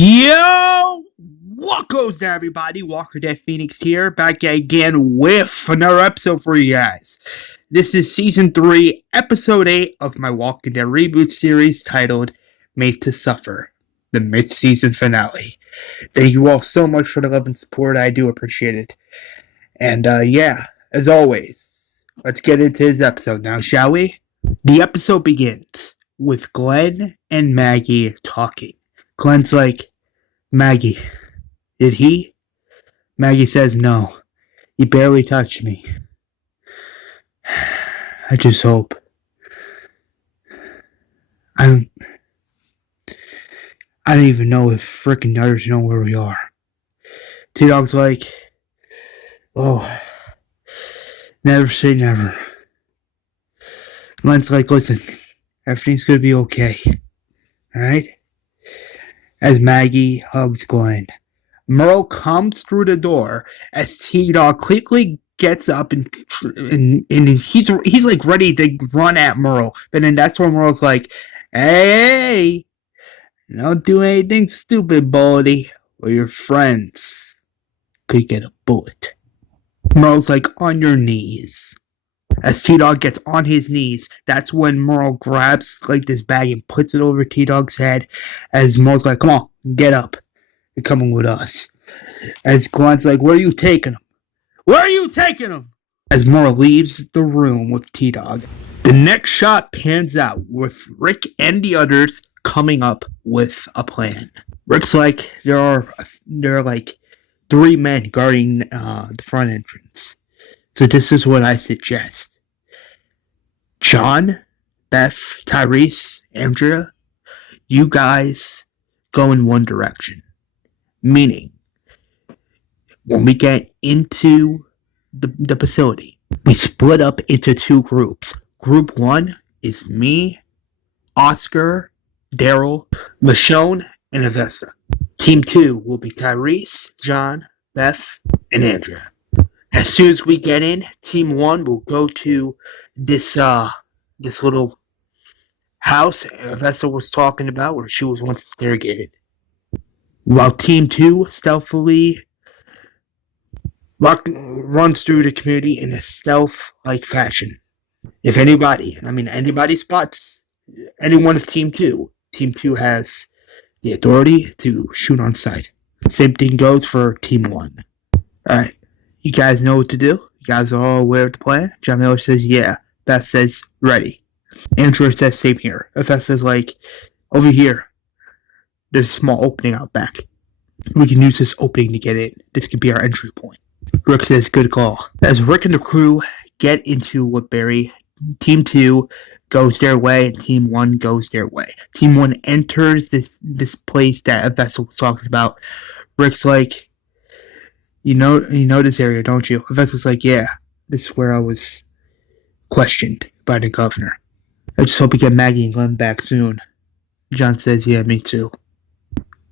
Yo! What goes down, everybody? Walker Dead Phoenix here, back again with another episode for you guys. This is Season 3, Episode 8 of my Walking Dead Reboot Series titled Made to Suffer, the mid-season finale. Thank you all so much for the love and support. I do appreciate it. And, as always, let's get into this episode now, shall we? The episode begins with Glenn and Maggie talking. Glenn's like, Maggie, did he? Maggie says, no, he barely touched me. I just hope. I don't even know if frickin' others know where we are. T-Dog's like, oh, never say never. Glenn's like, listen, everything's gonna be okay. Alright? As Maggie hugs Glenn, Merle comes through the door as T-Dog quickly gets up and he's like ready to run at Merle. But then that's when Merle's like, hey, don't do anything stupid, Baldy, or your friends could get a bullet. Merle's like, on your knees. As T-Dog gets on his knees, that's when Merle grabs like this bag and puts it over T-Dog's head. As Merle's like, come on, get up. You're coming with us. As Glenn's like, where are you taking him? Where are you taking him? As Merle leaves the room with T-Dog. The next shot pans out with Rick and the others coming up with a plan. Rick's like, there are like 3 men guarding the front entrance. So this is what I suggest. John, Beth, Tyreese, Andrea, you guys go in one direction. Meaning, when we get into the facility, we split up into 2 groups. Group 1 is me, Oscar, Daryl, Michonne, and Avesta. Team 2 will be Tyreese, John, Beth, and Andrea. As soon as we get in, Team 1 will go to this little house Vesta was talking about where she was once interrogated. While Team 2 stealthily runs through the community in a stealth-like fashion. If anybody spots anyone of Team 2, Team 2 has the authority to shoot on sight. Same thing goes for Team 1. Alright. You guys know what to do? You guys are all aware of the plan? John Miller says, yeah. Beth says, ready. Andrew says, same here. Beth says, like, over here, there's a small opening out back. We can use this opening to get in. This could be our entry point. Rick says, good call. As Rick and the crew get into Woodbury, Team 2 goes their way and Team 1 goes their way. Team 1 enters this place that Vessel was talking about. Rick's like, you know this area, don't you? Vessel's like, yeah, this is where I was questioned by the governor. I just hope we get Maggie and Glenn back soon. John says, yeah, me too.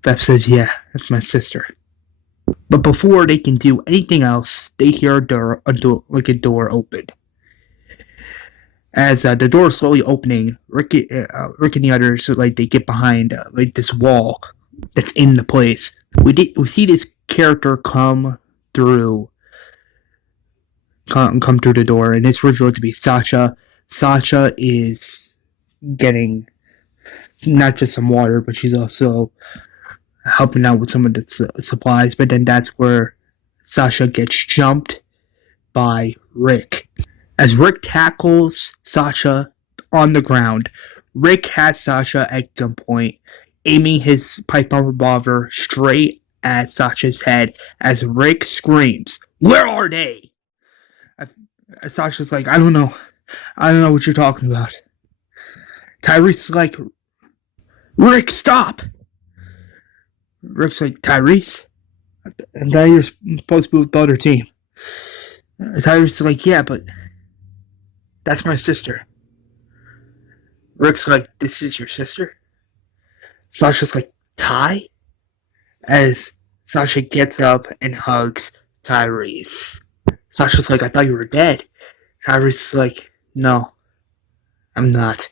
Beth says, yeah, that's my sister. But before they can do anything else, they hear a door open. As the door is slowly opening, Rick and the others, like, they get behind like this wall that's in the place. We see this character come through the door, and it's revealed to be Sasha. Sasha is getting not just some water, but she's also helping out with some of the supplies. But then that's where Sasha gets jumped by Rick. As Rick tackles Sasha on the ground, Rick has Sasha at gunpoint, aiming his Python revolver straight at Sasha's head as Rick screams, where are they? Sasha's like, I don't know what you're talking about. Tyreese is like, Rick, stop! Rick's like, Tyreese? And now you're supposed to be with the other team. Tyreese is like, yeah, but that's my sister. Rick's like, this is your sister? Sasha's like, Ty? As Sasha gets up and hugs Tyreese. Sasha's like, I thought you were dead. Tyreese is like, no, I'm not.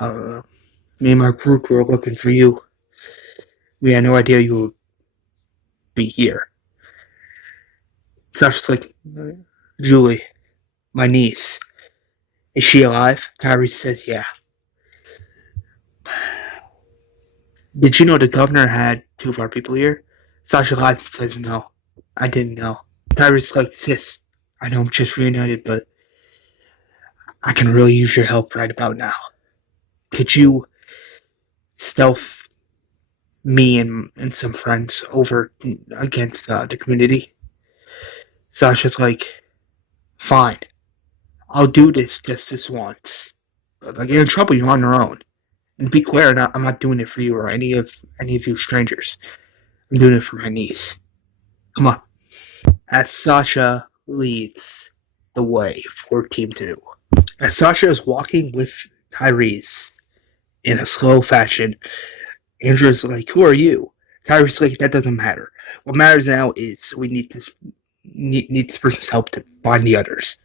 Me and my group were looking for you. We had no idea you would be here. Sasha's like, Julie, my niece. Is she alive? Tyreese says, yeah. Did you know the governor had 2 of our people here? Sasha lies and says, no, I didn't know. Tyreese like, sis, I know I'm just reunited, but I can really use your help right about now. Could you stealth me and some friends over against the community? Sasha's like, fine, I'll do this just this once. But like, you're in trouble, you're on your own. And to be clear, I'm not doing it for you or any of you strangers. I'm doing it for my niece. Come on. As Sasha leads the way for Team 2. As Sasha is walking with Tyreese in a slow fashion, Andrew's like, who are you? Tyree's like, that doesn't matter. What matters now is we need this person's help to find the others.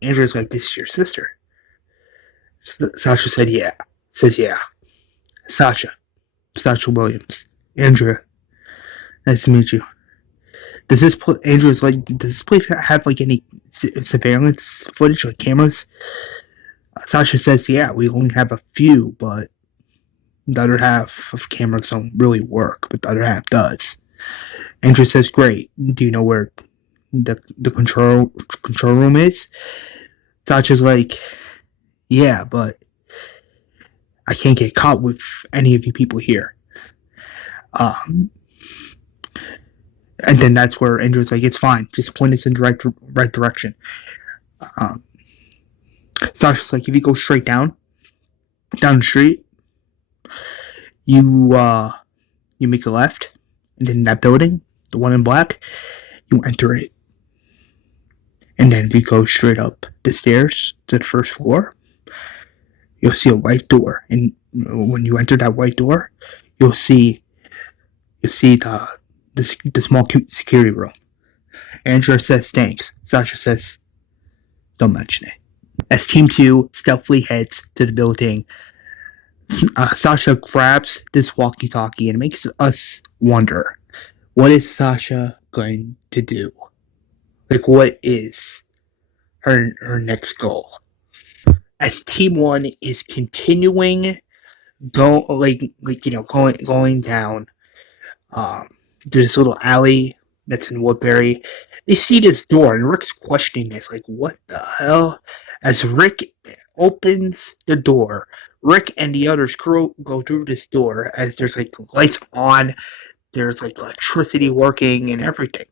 Andrew's like, this is your sister. Sasha said, yeah. Says, yeah. Sasha Williams. Andrea, nice to meet you. Does this place have like any surveillance footage, like cameras? Sasha says, yeah, we only have a few, but the other half of cameras don't really work, but the other half does. Andrew says, great. Do you know where the control room is? Sasha's like, yeah, but I can't get caught with any of you people here. And then that's where Andrew's like, it's fine. Just point us in the right direction. Sasha's like, if you go straight down the street, you make a left, and then that building, the one in black, you enter it. And then if you go straight up the stairs to the first floor, you'll see a white door. And when you enter that white door, you'll see the small security room. Andrea says thanks. Sasha says, don't mention it. As Team 2 stealthily heads to the building, Sasha grabs this walkie-talkie and makes us wonder, what is Sasha going to do? Like, what is her next goal? As Team 1 is continuing going down this little alley that's in Woodbury, they see this door, and Rick's questioning this, like, what the hell? As Rick opens the door, Rick and the others go through this door, as there's like lights on, there's like electricity working and everything.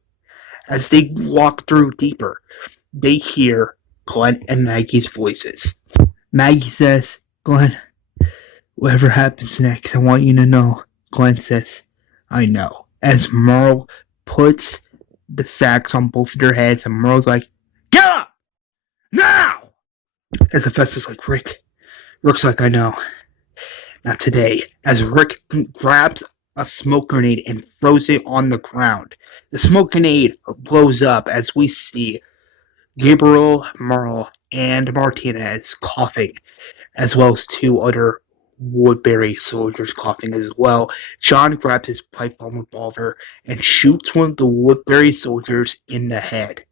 As they walk through deeper, they hear Glenn and Maggie's voices. Maggie says, Glenn, whatever happens next, I want you to know. Glenn says, I know. As Merle puts the sacks on both of their heads, and Merle's like, get up! Now! As Hephaestus like, Rick's like, I know. Not today. As Rick grabs a smoke grenade and throws it on the ground. The smoke grenade blows up as we see Gabriel, Merle, and Martinez coughing, as well as 2 other Woodbury soldiers coughing as well. John grabs his pipe bomb revolver and shoots one of the Woodbury soldiers in the head.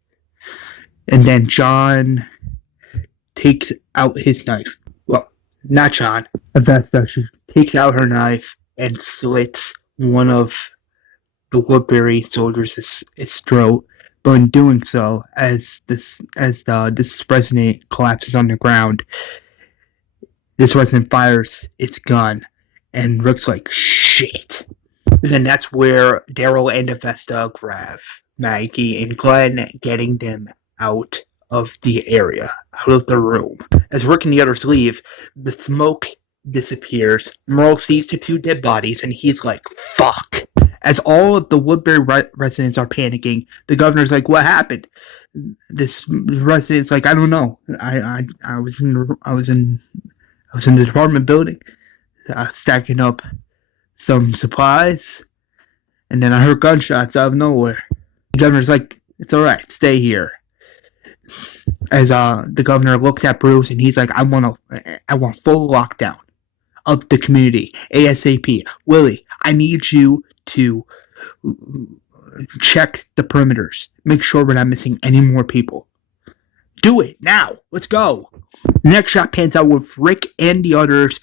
And then John takes out his knife. Well, not John. Avesta, she takes out her knife and slits one of the Woodbury soldiers' throat. But in doing so, as this president collapses on the ground, this resident fires its gun, and Rick's like, shit. And then that's where Daryl and Avesta grab Maggie and Glenn, getting them out of the area, out of the room. As Rick and the others leave, the smoke disappears. Merle sees the 2 dead bodies, and he's like, fuck. As all of the Woodbury residents are panicking, the governor's like, what happened? This resident's like, I don't know. I was in the department building, stacking up some supplies, and then I heard gunshots out of nowhere. The governor's like, it's alright, stay here. As the governor looks at Bruce, and he's like, I want full lockdown of the community, ASAP. Willie, I need you to check the perimeters. Make sure we're not missing any more people. Do it now. Let's go. The next shot pans out with Rick and the others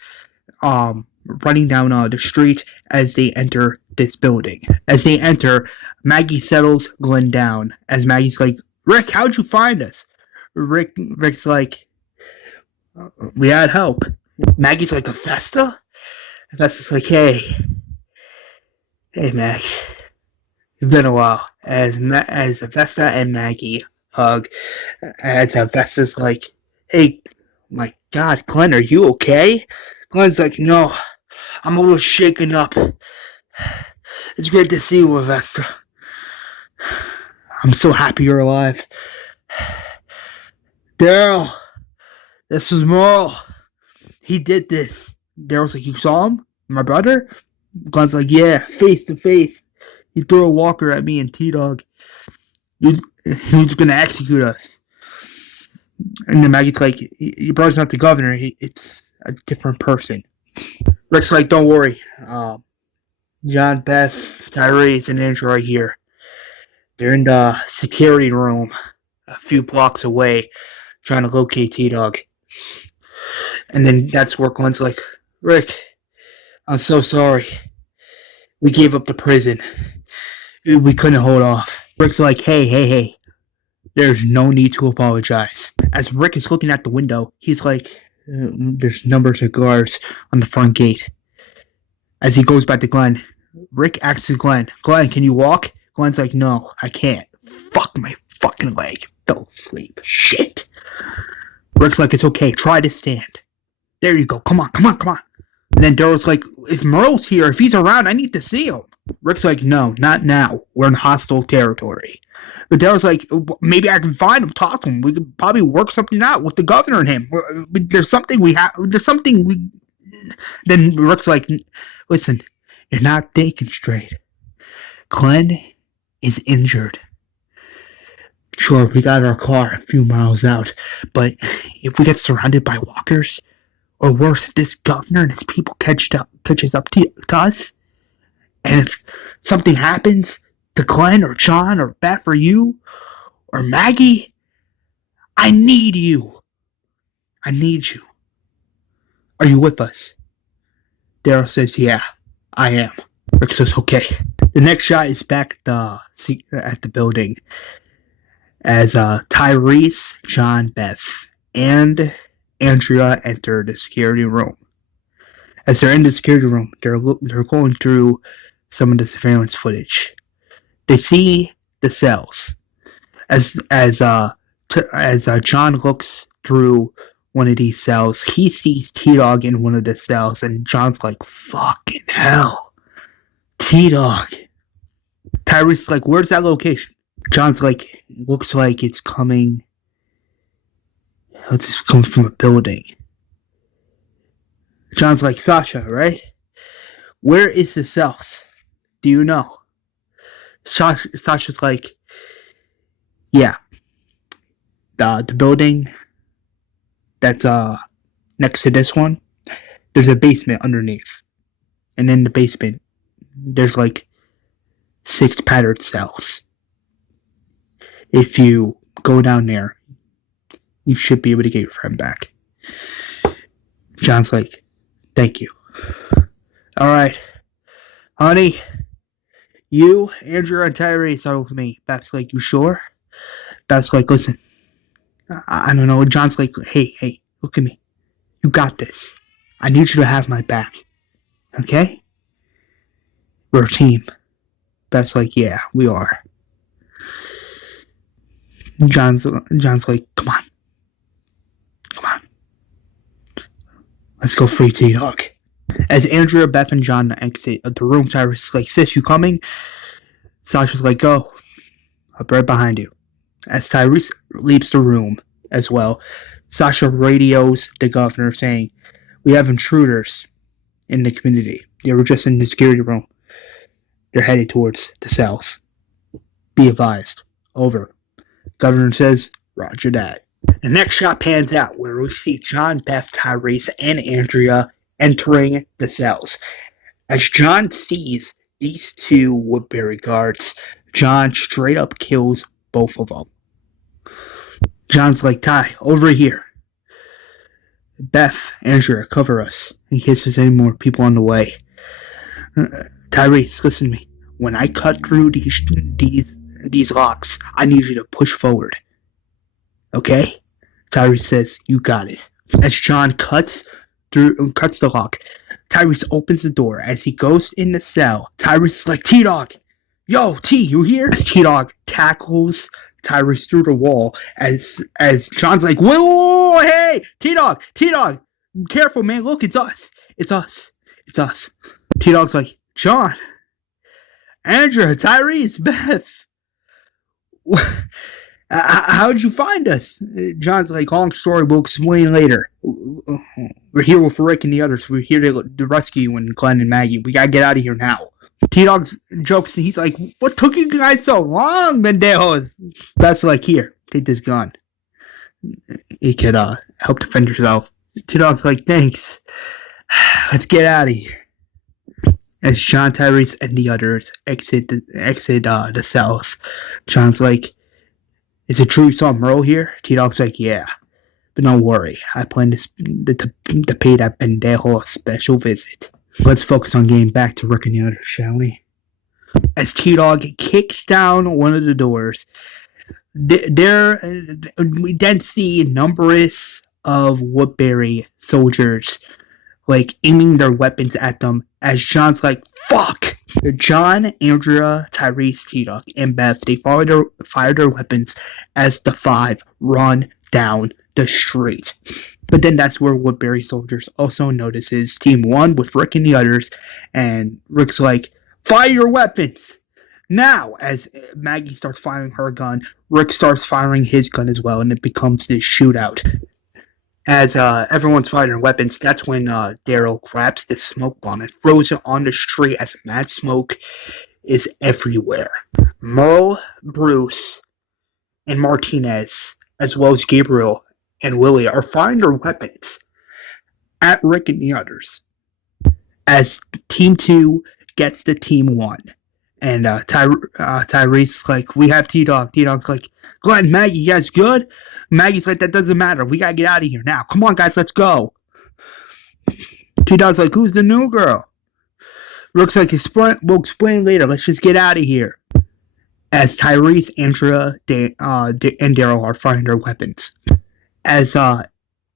running down the street as they enter this building. As they enter, Maggie settles Glenn down. As Maggie's like, Rick, how'd you find us? Rick's like, we had help. Maggie's like, a Vesta? Vesta's like, hey Max, it's been a while. As Vesta and Maggie hug, as Vesta's like, hey, my God, Glenn, are you okay? Glenn's like, no, I'm a little shaken up. It's great to see you, Vesta. I'm so happy you're alive. Daryl, this was Merle. He did this. Daryl's like, you saw him? My brother? Glenn's like, yeah, face to face. He threw a walker at me and T-Dog. He was going to execute us. And then Maggie's like, your brother's not the governor. It's a different person. Rick's like, don't worry. John, Beth, Tyreese, and Andrew are here. They're in the security room a few blocks away trying to locate T-Dog. And then that's where Glenn's like, Rick, I'm so sorry. We gave up the prison. We couldn't hold off. Rick's like, hey. There's no need to apologize. As Rick is looking at the window, he's like, there's numbers of guards on the front gate. As he goes back to Glenn, Rick asks Glenn, can you walk? Glenn's like, no, I can't. Fuck my fucking leg. Fell asleep. Shit. Rick's like, it's okay. Try to stand. There you go. Come on. And then Daryl's like, if Merle's here, if he's around, I need to see him. Rick's like, no, not now. We're in hostile territory. But Daryl's like, maybe I can find him, talk to him. We could probably work something out with the governor and him. There's something we have. Then Rick's like, listen, you're not thinking straight. Glenn is injured. Sure, we got our car a few miles out, but if we get surrounded by walkers, or worse, this governor and his people catches up to us, and if something happens to Glenn or John or Beth or you or Maggie, I need you. I need you. Are you with us? Daryl says, yeah, I am. Rick says, okay. The next shot is back at the building as Tyreese, John, Beth, and Andrea enter the security room. As they're in the security room, they're going through some of the surveillance footage. They see the cells. As John looks through one of these cells, he sees T-Dog in one of the cells, and John's like, fucking hell. T-Dog. Tyree's like, where's that location? John's like, looks like it's coming from a building. John's like, Sasha, right? Where is the cells? Do you know? Sasha's like, yeah. The building that's next to this one, there's a basement underneath. And in the basement, there's like 6 patterned cells. If you go down there, you should be able to get your friend back. John's like, thank you. Alright. Honey, you, Andrew, and Tyreese are with me. Beth's like, you sure? Beth's like, listen, I don't know. John's like, hey, look at me. You got this. I need you to have my back. Okay? We're a team. Beth's like, yeah, we are. John's like, come on. Let's go free T-Dog. As Andrea, Beth, and John exit the room, Tyreese is like, sis, you coming? Sasha's like, go. I'll be right behind you. As Tyreese leaves the room as well, Sasha radios the governor saying, we have intruders in the community. They were just in the security room. They're headed towards the cells. Be advised. Over. Governor says, roger that. The next shot pans out where we see John, Beth, Tyreese, and Andrea entering the cells. As John sees these two Woodbury guards, John straight up kills both of them. John's like, Ty, over here. Beth, Andrea, cover us in case there's any more people on the way. Tyreese, listen to me. When I cut through these locks, I need you to push forward. Okay? Tyreese says, you got it. As John cuts the lock, Tyreese opens the door. As he goes in the cell, Tyreese is like, T-Dog! Yo, T, you here? As T-Dog tackles Tyreese through the wall, as John's like, whoa, hey, T-Dog, careful, man, look, it's us. T-Dog's like, John, Andrea, Tyreese, Beth, how'd you find us? John's like, long story, we'll explain later. We're here with Rick and the others. We're here to rescue you and Glenn and Maggie. We gotta get out of here now. T-Dog jokes, he's like, what took you guys so long, Mendejos? Beth's like, here, take this gun. He could help defend yourself. T-Dog's like, thanks. Let's get out of here. As John, Tyreese, and the others exit the cells, John's like, is it true you saw Merle here? T-Dog's like, yeah. But don't worry, I plan to pay that pendejo a special visit. Let's focus on getting back to Rick and the others, shall we? As T-Dog kicks down one of the doors, we then see numbers of Woodbury soldiers like aiming their weapons at them. As John's like, fuck! John, Andrea, Tyreese, T-Dog, and Beth, they fire their weapons as the five run down the street. But then that's where Woodbury soldiers also notices Team 1 with Rick and the others, and Rick's like, fire your weapons! Now, as Maggie starts firing her gun, Rick starts firing his gun as well, and it becomes this shootout. As everyone's firing their weapons, that's when Daryl grabs this smoke bomb and throws it on the street as mad smoke is everywhere. Merle, Bruce, and Martinez, as well as Gabriel and Willie, are firing their weapons at Rick and the others. As Team 2 gets to Team 1. And Tyrese's like, we have T-Dog. T-Dog's like, Glenn, Maggie, you guys good? Maggie's like, that doesn't matter. We gotta get out of here now. Come on, guys, let's go. T-Dog's like, who's the new girl? Rick's like, we'll explain later. Let's just get out of here. As Tyreese, Andrea, and Daryl are firing their weapons. As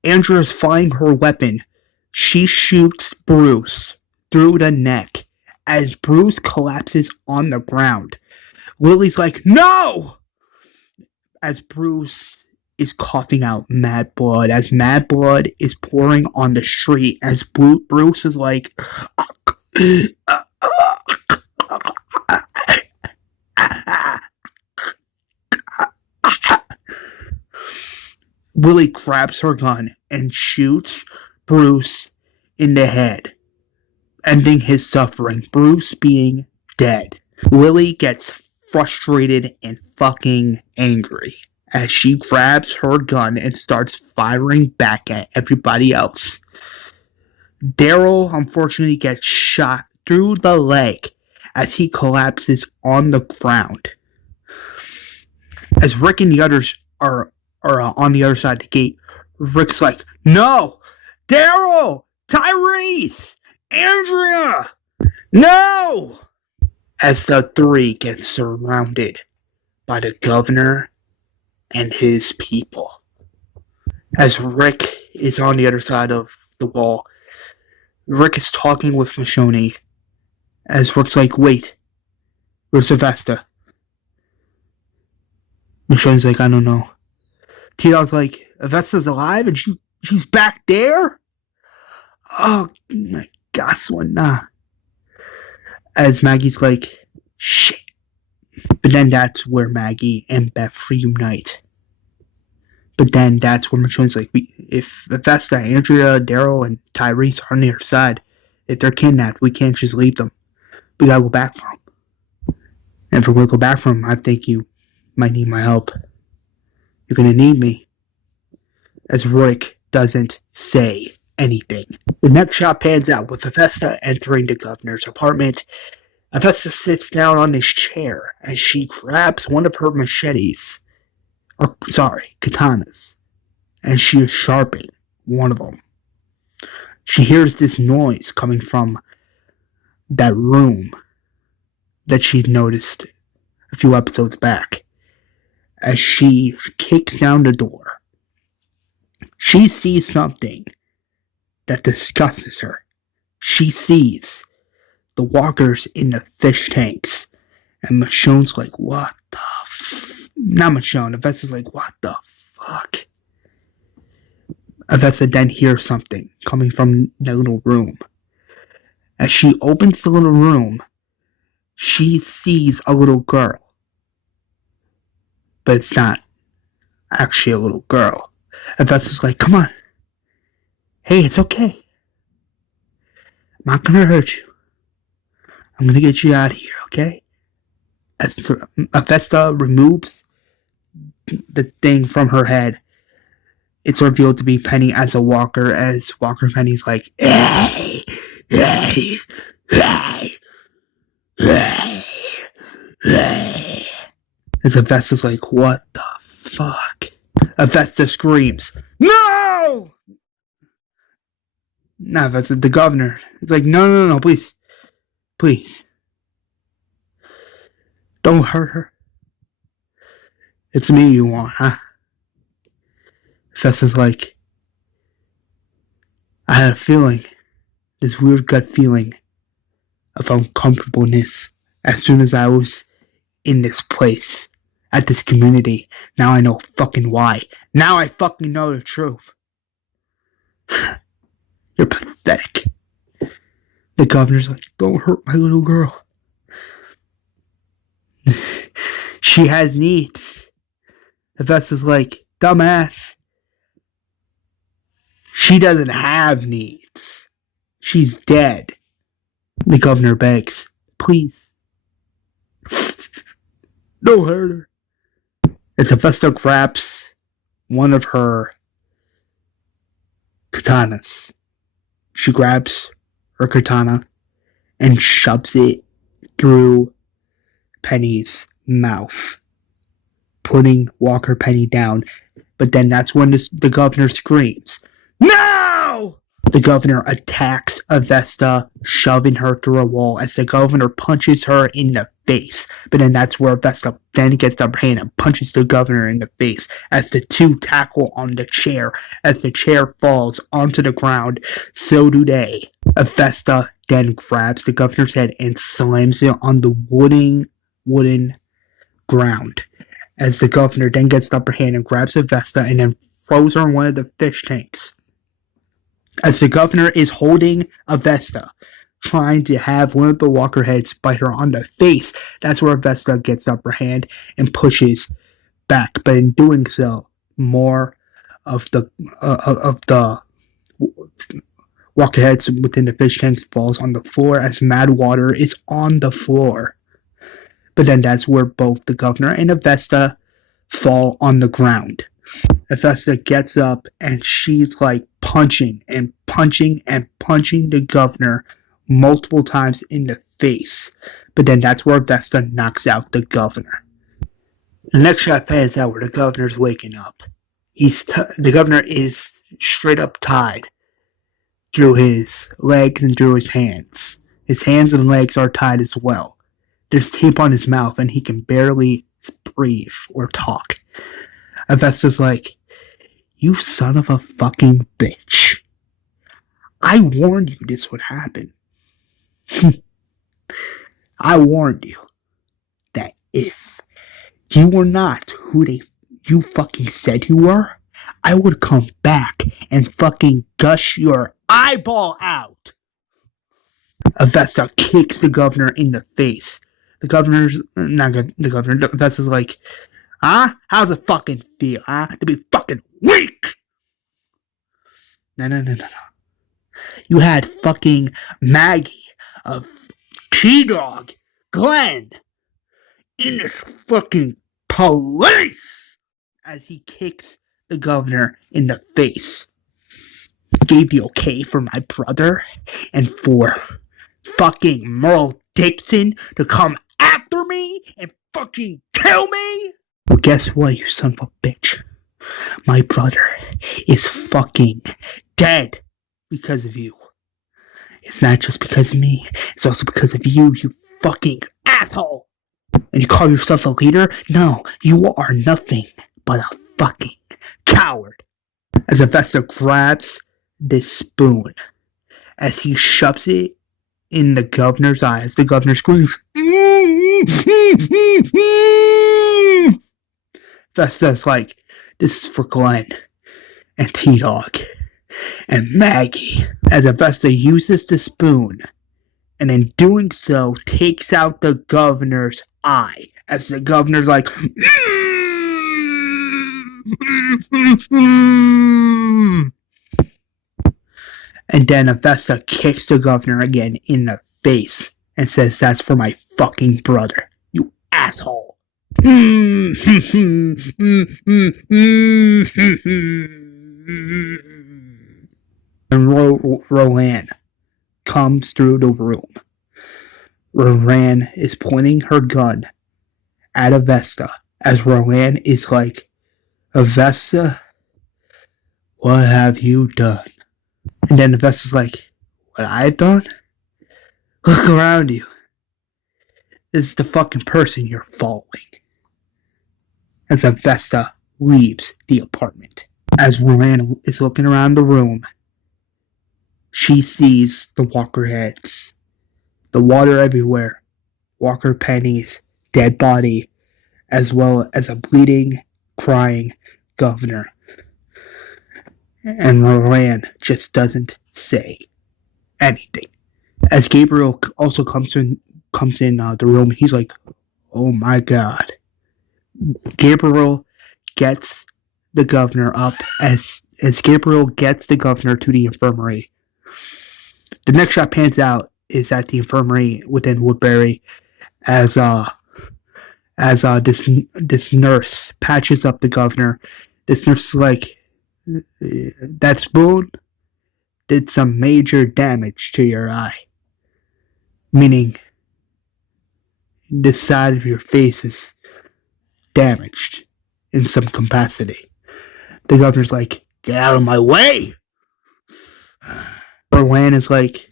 Andrea's firing her weapon, she shoots Bruce through the neck as Bruce collapses on the ground. Lily's like, no! As Bruce is coughing out mad blood, as mad blood is pouring on the street, as Bruce is like, Willie grabs her gun and shoots Bruce in the head, ending his suffering, Bruce being dead. Willie gets frustrated and fucking angry as she grabs her gun and starts firing back at everybody else. Daryl unfortunately gets shot through the leg as he collapses on the ground. As Rick and the others are on the other side of the gate, Rick's like, no! Daryl! Tyreese! Andrea! No! As the three get surrounded by the governor and his people. As Rick is on the other side of the wall, Rick is talking with Michonne. As Rick's like, wait, where's Sylvester? Michonne's like, I don't know. T-Dog's like, Sylvester's alive and she's back there? Oh my gosh, nah. As Maggie's like, shit. But then that's where Maggie and Beth reunite. But then that's where Michonne's like, if Vesta, Andrea, Daryl, and Tyreese are on their side, if they're kidnapped, we can't just leave them. We gotta go back for them. And if we're gonna go back for them, I think you might need my help. You're gonna need me. As Rick doesn't say anything. The next shot pans out with Avesta entering the governor's apartment. Avesta sits down on his chair as she grabs one of her machetes, katanas, and she is sharpening one of them. She hears this noise coming from that room that she'd noticed a few episodes back. As she kicks down the door, she sees something that disgusts her. She sees the walkers in the fish tanks. And Michonne's like, what the not Michonne, Avesta's like, what the fuck? Avesta then hears something coming from the little room. As she opens the little room, she sees a little girl. But it's not actually a little girl. Avesta's like, come on. Hey, it's okay. I'm not gonna hurt you. I'm gonna get you out of here, okay? As Avesta removes the thing from her head, it's revealed to be Penny as a walker, as Walker Penny's like, hey, hey, hey, hey, hey. As Avesta's like, what the fuck? Avesta screams, no! Not Avesta, the governor. It's like, no, please. Please. Don't hurt her. It's me you want, huh? Avesta's like, I had a feeling, this weird gut feeling of uncomfortableness as soon as I was in this place, at this community. Now I know fucking why. Now I fucking know the truth. You're pathetic. The governor's like, don't hurt my little girl. She has needs. Avesta's like, dumbass. She doesn't have needs. She's dead. The governor begs, please. Don't hurt her. As Avesta grabs one of her katanas. She grabs her katana and shoves it through Penny's mouth, putting Walker Penny down. But then that's when the governor screams, no! The governor attacks Avesta, shoving her through a wall as the governor punches her in the face. But then that's where Avesta then gets the upper hand and punches the governor in the face as the two tackle on the chair. As the chair falls onto the ground, so do they. Avesta then grabs the governor's head and slams it on the wooden ground. As the governor then gets the upper hand and grabs Avesta and then throws her in one of the fish tanks. As the governor is holding Avesta, trying to have one of the walker heads bite her on the face, that's where Avesta gets the upper hand and pushes back. But in doing so, more of the walker heads within the fish tanks falls on the floor as Mad Water is on the floor. But then that's where both the governor and Avesta fall on the ground. Avesta gets up and she's like punching the governor multiple times in the face. But then that's where Avesta knocks out the governor. The next shot pans out where the governor's waking up. The governor is straight up tied through his legs and through his hands. His hands and legs are tied as well. There's tape on his mouth and he can barely breathe or talk. Avesta's like, you son of a fucking bitch. I warned you this would happen. I warned you that if you were not who you fucking said you were, I would come back and fucking gush your eyeball out. Avesta kicks the governor in the face. Avesta's like, huh? How's it fucking feel, huh? To be fucking weak! No. You had fucking Maggie, T-Dog, Glenn, in this fucking police! As he kicks the governor in the face. gave the okay for my brother and for fucking Merle Dixon to come after me and fucking kill me? Well, guess what, you son of a bitch? My brother is fucking dead because of you. It's not just because of me, it's also because of you, you fucking asshole! And you call yourself a leader? No, you are nothing but a fucking coward. As Avesta grabs this spoon, as he shoves it in the governor's eyes, the governor screams. Vesta's like, this is for Glenn and T-Dog and Maggie. As Avesta uses the spoon, and in doing so, takes out the governor's eye. As the governor's like, and then Avesta kicks the governor again in the face and says, that's for my fucking brother, you asshole. And Roanne comes through the room. Roanne is pointing her gun at Avesta, as Roanne is like, Avesta, what have you done? And then Avesta's like, what I've done? Look around you. This is the fucking person you're following. As Avesta leaves the apartment. As Roanne is looking around the room, she sees the walker heads, the water everywhere, walker pennies, dead body, as well as a bleeding, crying governor. And Roanne just doesn't say anything. As Gabriel also comes in the room, he's like, oh my god. Gabriel gets the governor up. As Gabriel gets the governor to the infirmary, the next shot pans out is at the infirmary within Woodbury as this nurse patches up the governor. This nurse is like, that spoon did some major damage to your eye. Meaning, this side of your face is damaged in some capacity. The governor's like, get out of my way! Roanne is like,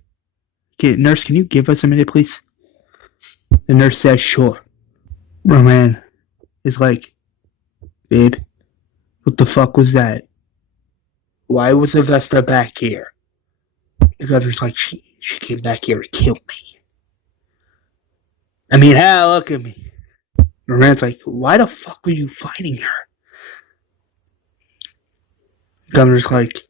okay, nurse, can you give us a minute, please? The nurse says, sure. Roanne is like, babe, what the fuck was that? Why was Avesta back here? The governor's like, she came back here to kill me. I mean, hell, look at me. Roanne's like, why the fuck were you fighting her? The governor's like,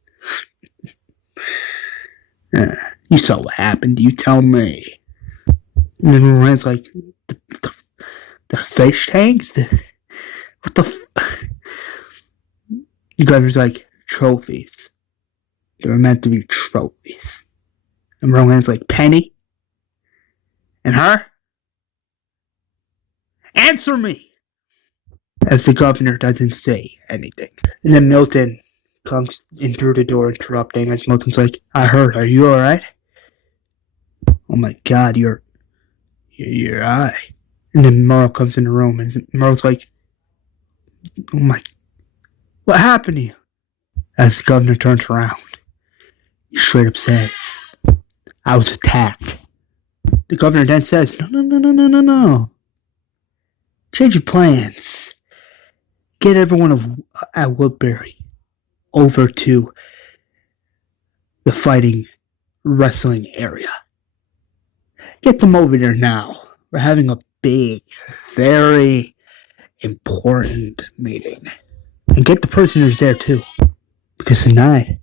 you saw what happened, you tell me. And then Roanne's like, the fish tanks? What the The governor's like, trophies. They were meant to be trophies. And Roanne's like, Penny? And her? Answer me! As the governor doesn't say anything. And then Milton comes in through the door interrupting, as Milton's like, I heard, are you alright? Oh my god, your eye. And then Merle comes in the room, and Merle's like, oh my, what happened to you? As the governor turns around, he straight up says, I was attacked. The governor then says, no. Change your plans. Get everyone at Woodbury over to the fighting wrestling area. Get them over there now. We're having a big, very important meeting. And get the prisoners there too. Because tonight,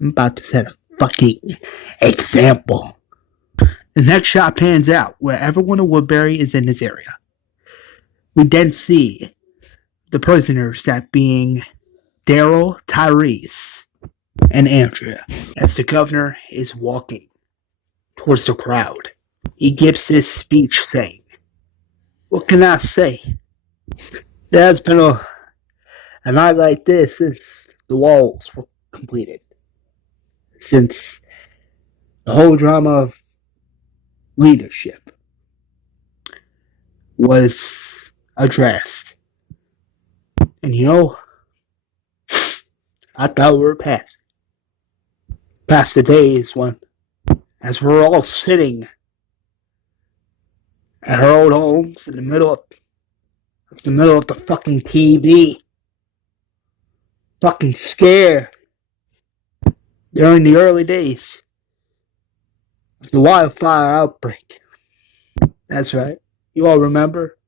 I'm about to set a fucking example. The next shot pans out where everyone in Woodbury is in this area. We then see the prisoners, that being Daryl, Tyreese, and Andrea, as the governor is walking towards the crowd. He gives this speech saying, what can I say? There has been a night like this since the walls were completed. since the whole drama of leadership was addressed. And you know, I thought we were past the days when, as we're all sitting at our old homes in the middle of the fucking TV, fucking scared during the early days of the wildfire outbreak. That's right. You all remember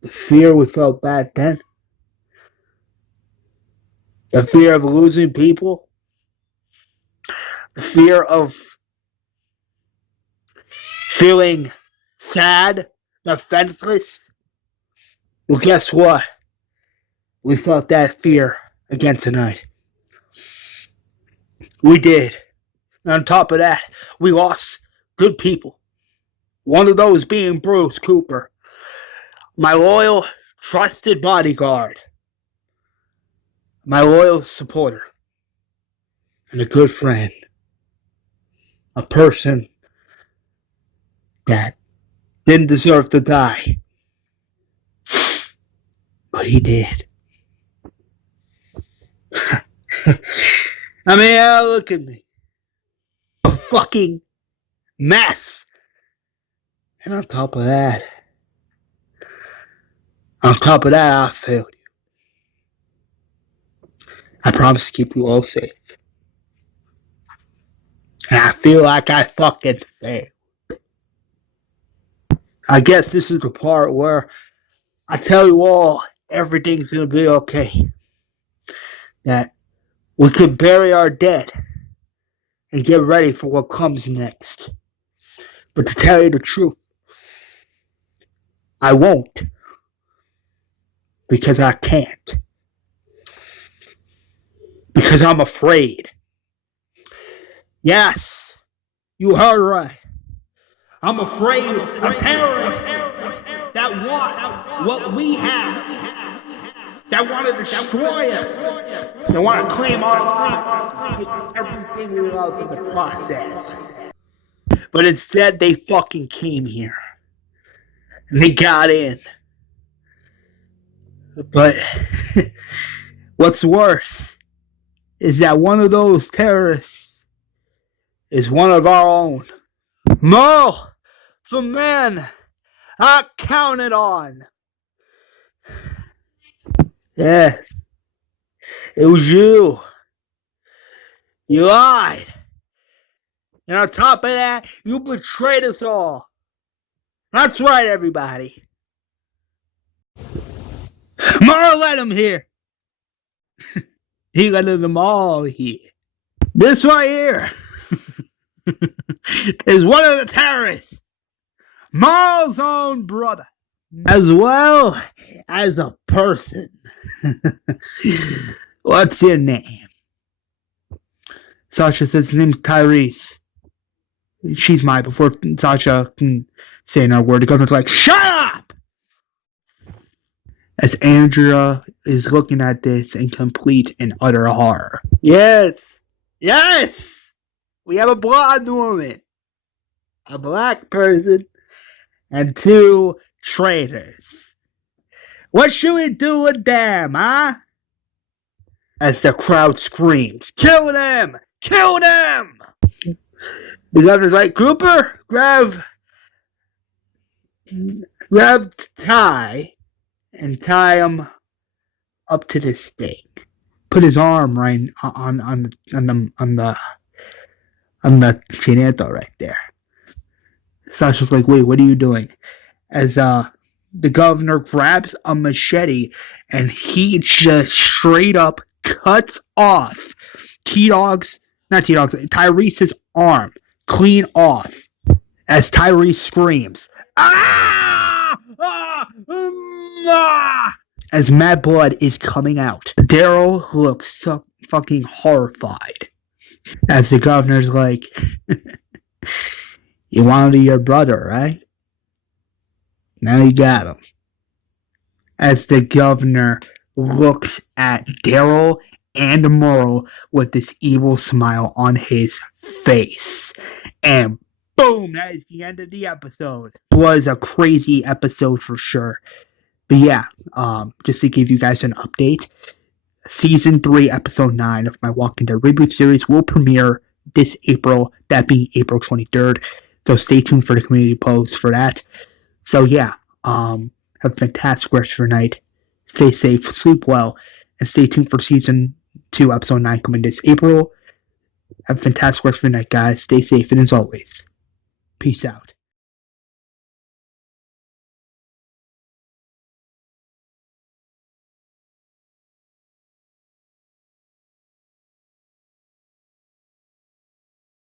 the fear we felt back then? The fear of losing people? The fear of feeling sad, defenseless? Well, guess what? We felt that fear again tonight. We did. And on top of that, we lost good people. One of those being Bruce Cooper, my loyal, trusted bodyguard, my loyal supporter, and a good friend. A person that didn't deserve to die. But he did. I mean, look at me. A fucking mess. And on top of that, I failed you. I promise to keep you all safe. And I feel like I fucking failed. I guess this is the part where I tell you all everything's gonna be okay. That we could bury our dead and get ready for what comes next. But to tell you the truth, I won't. Because I can't. Because I'm afraid. Yes, you heard right. I'm afraid of terrorists that want what we have, that want to destroy us, that want to claim our lives, everything we love in the process. But instead, they fucking came here. And they got in. But what's worse is that one of those terrorists is one of our own. Merle, the man I counted on. Yes, it was you. You lied. And on top of that, you betrayed us all. That's right, everybody. Merle let him here. He let them all here. This right here is one of the terrorists. Merle's own brother. As well as a person. What's your name? Sasha says his name's Tyreese. She's mine before Sasha can say another word. The governor's like, shut up! As Andrea is looking at this in complete and utter horror. Yes! Yes! We have a blonde woman, a black person, and 2 traitors. What should we do with them, huh? As the crowd screams, kill them! Kill them! The governor's like, Cooper, grab Ty and tie him up to this stake. Put his arm right on the chinito right there. Sasha's like, wait, what are you doing? As the governor grabs a machete and he just straight up cuts off Tyrese's arm clean off as Tyreese screams, ah! Ah! Ah! As mad blood is coming out. Daryl looks so fucking horrified as the governor's like, you wanted your brother, right? Now you got him. As the governor looks at Daryl and Merle with this evil smile on his face. And boom, that is the end of the episode. It was a crazy episode for sure. But yeah, just to give you guys an update, Season 3, Episode 9 of my Walking Dead Reboot Series will premiere this April, that being April 23rd. So stay tuned for the community post for that. So yeah, have a fantastic rest of your night. Stay safe, sleep well, and stay tuned for Season 2, Episode 9 coming this April. Have a fantastic rest of your night, guys. Stay safe, and as always, peace out.